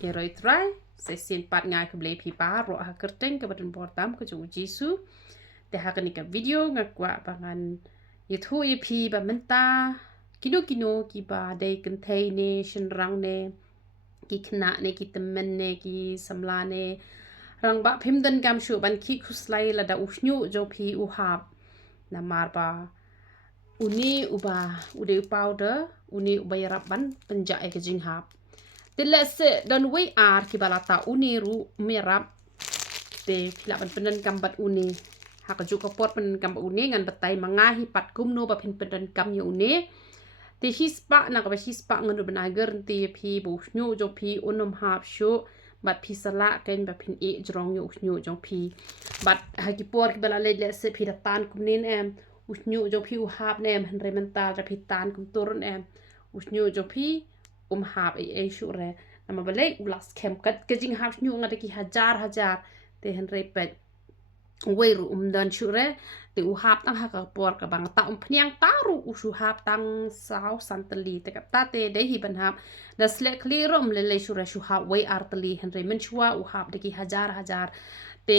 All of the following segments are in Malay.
Heroi try, sesin pat ngai ke beli pipa ro ha kerteng ke badan portam ke ju jisu. Te ha ke nika video ngakwa pangan YouTube pi ba menta kino ki ba de kentai ne shenrang ne ki kena ne ki temen ne ki samla ne rang ba phim dan gam shu ban ki khuslai la da usnyu jo pi uhap na mar ba uni uba ude powder uni ubay raban penja ke jinghap Tilese dan we ar ki balata uni ru merap te pila ban penen kambat uni haka juga pot penen kambat uni ngan betai mangahi pat kumno ba penen kam yo uni te hispa na ka hispa ngan ben agar te pi bu nyu jo pi unum hap shu bat pi sala ken ba pin e jrong yo nyu jo pi bat haki por ki bala le se pi tan kumnin em usnyu jo pi u hap nem henre mental ra pi tan kum turun em usnyu jo pi hap e shu re nama balik ulas kem kat kejing hap nyu ngada ki hajar te henre pet weru dan shu re te hap tang haka por ka bang ta pniang taru usu hap tang sao santali te kap ta te de hi ban hap da sle klirom le shu re shu hap we artali henre men shua hap de ki hajar te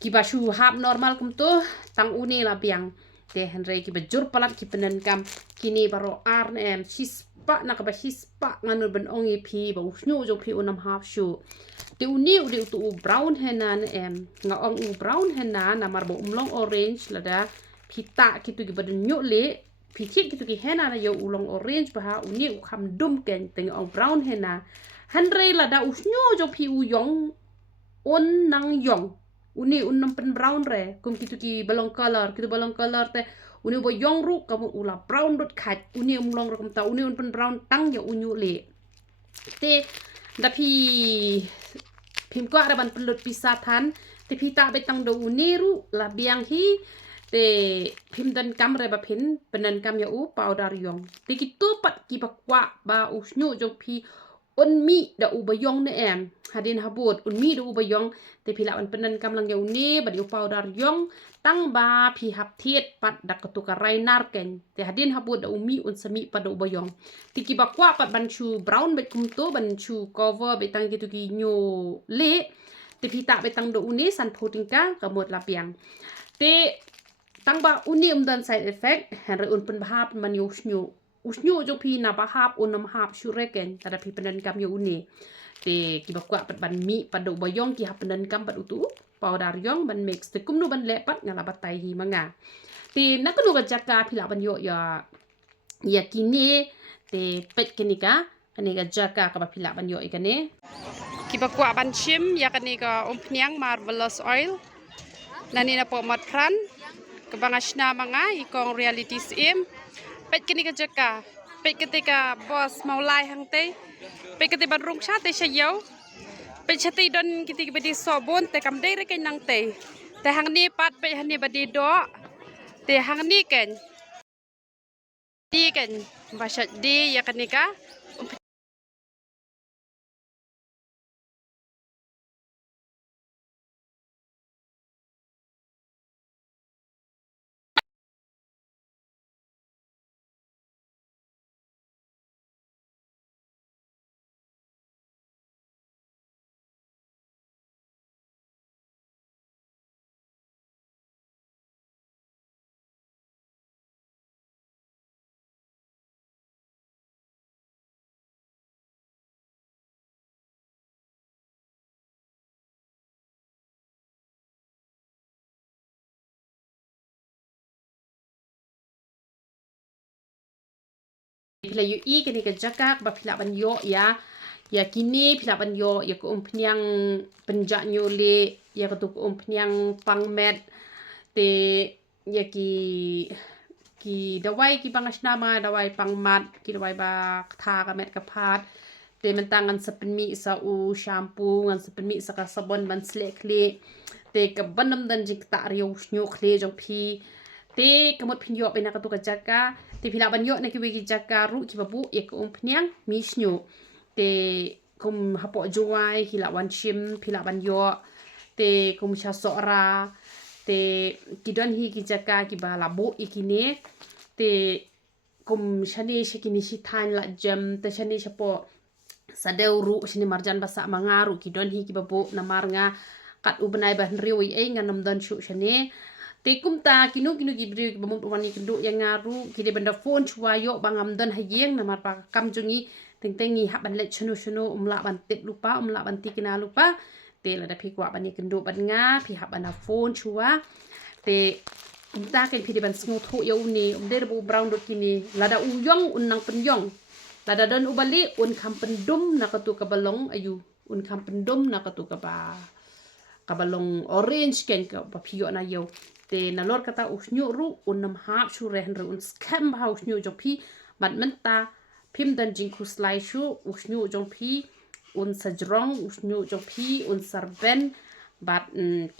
ki ba shu hap normal kum to tang uni la biang te henre ki bejur palat ki penen kam kini baro ar nem hispa na ka ba hispa nganu ben ongi pi ba usnyu jo pi unam hap shu te uni udi tu brown henan em nga ong brown henan na mar bo umlong orange lada pita kitu ki baden nyu le pitit kitu ki hena na yo ulong orange ba uni u kham dum ken te ong brown hena henre lada usnyu jo pi u yong on nang yong uni unam pen brown re kum kitu ki balong color te uni bo yong ru kamu ula brown dot khat uni umlong ro ta uni un pen brown tang ya unyu le te da pi phim ko ara ban pelut pisah than te pi ta betang do uni ru la biang hi te phim dan kam re ba phin penan kam ya u powder yong te ki tu pat ki ba kwa ba usnyu jo pi un mi da u ba yong ne em hadin habut un mi da u ba yong te pila ban penan kam lang ya uni ba di u powder yong tang ba pi hap thiet pat dak tu ka rai nar ken te hadin habut da u mi un sami pa da u ba yong ti ki ba kwa pat ban chu brown bet kum to ban chu cover betang ki tu ki nyo le te pi ta betang do uni san photing ka ka mot la piang te tang ba uni dan side effect henre un pen bahap man yo usnyu jo pi na bahap unam hap shureken tada pi penan kam yo uni te ki ba kwa pat ban mi pa do ba yong ki hap penan kam pat utu powder yong ban mix te kum no ban le pat ngala batai hi manga te nakunu ga jaka pila ban yo ya kini te pet kenika kani ga jaka ka ba pila ban yo ikane ki ba kwa ban chim ya kani ga ompniang marvelous oil nani na po mat pran kabang asna mga ikong reality sim pet kini ka jaka pet ketika bos mau lai hang te pet ketika badrung sha te shayo pet chati don kiti badi sobon te kam dei re ken nang te hang ni pat pet hani badi do te hang ni ken di ken basat di ya kanika pila yu I kini ka jaka ba pila ban yo ya kini pila ban yo ya ko umpnyang penja nyole ya ko umpnyang pangmet te ya ki dawai ki pangasnama dawai pangmat ki dawai ba tha ka met ka phat te mentangan sepenmi sa u shampoo ngan sepenmi sa ka sabon ban slek le te ka banam dan jik ta riu snyo kle jong pi te kamot phin yo bena ka tu ka jaka te pila ban yo na ki wi jaka ru ki babu ya ko umpnyang mi snyo te kum hapo juai hila wan chim pila ban yo te kum sha sora te kidon hi ki jaka ki ba labu ikine te kum shani shikini shi than la jam te shani shapo sadeuru sini marjan basa mangaru kidon hi kibabo namar nga kat ubenai ban riwi nganam don shu shane tekum ta kinu gibri bamut wani kendu yang ngaru kide benda phone chuayo bangam don hayeng namar pa kam jungi tengi haban let chunu umla ban tit lupa umla ban tikina lupa te la da pi kwa bani kendu ban nga pi haban phone chua te umta ken pi de ban sngu thu yo ni umde bu brown dot kini lada uyong unang penyong lada don ubali un kam pendum nakatu kabalong ayu un kam pendum nakatu kabalong orange ken ka papio na yo te na lor kata usnyu ru unam hap shu rehen ru un scam ha usnyu jopi mat menta pim dan jingku slai shu usnyu jopi un sajrong usnyu jopi un sarben bat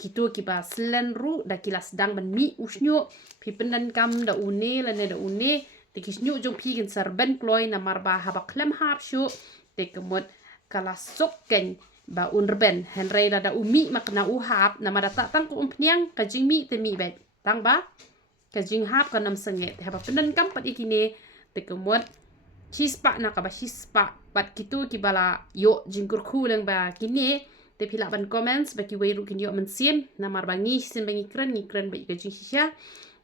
kitu kiba slen ru da kilas dang ban mi usnyu pi pendan kam da une la ne da une te kisnyu jopi gen sarben kloy na marba haba klem hap shu te kemut kala sok ken ba unrben henrei da umi makna uhap na marata tang ku umpniang kajing mi te mi bet tang ba kajing hap kanam senget haba pendan kam pat ikine te kemut chispa na ka ba chispa bat kitu kibala yo jingkur kuleng ba kini te pila ban comments ba ki weiru kin yo mensim na marbangi sim bangi kren ba kajing shisha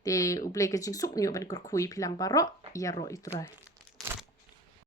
te uble kajing suk nyo ban kurkui pilang baro ya ro iturai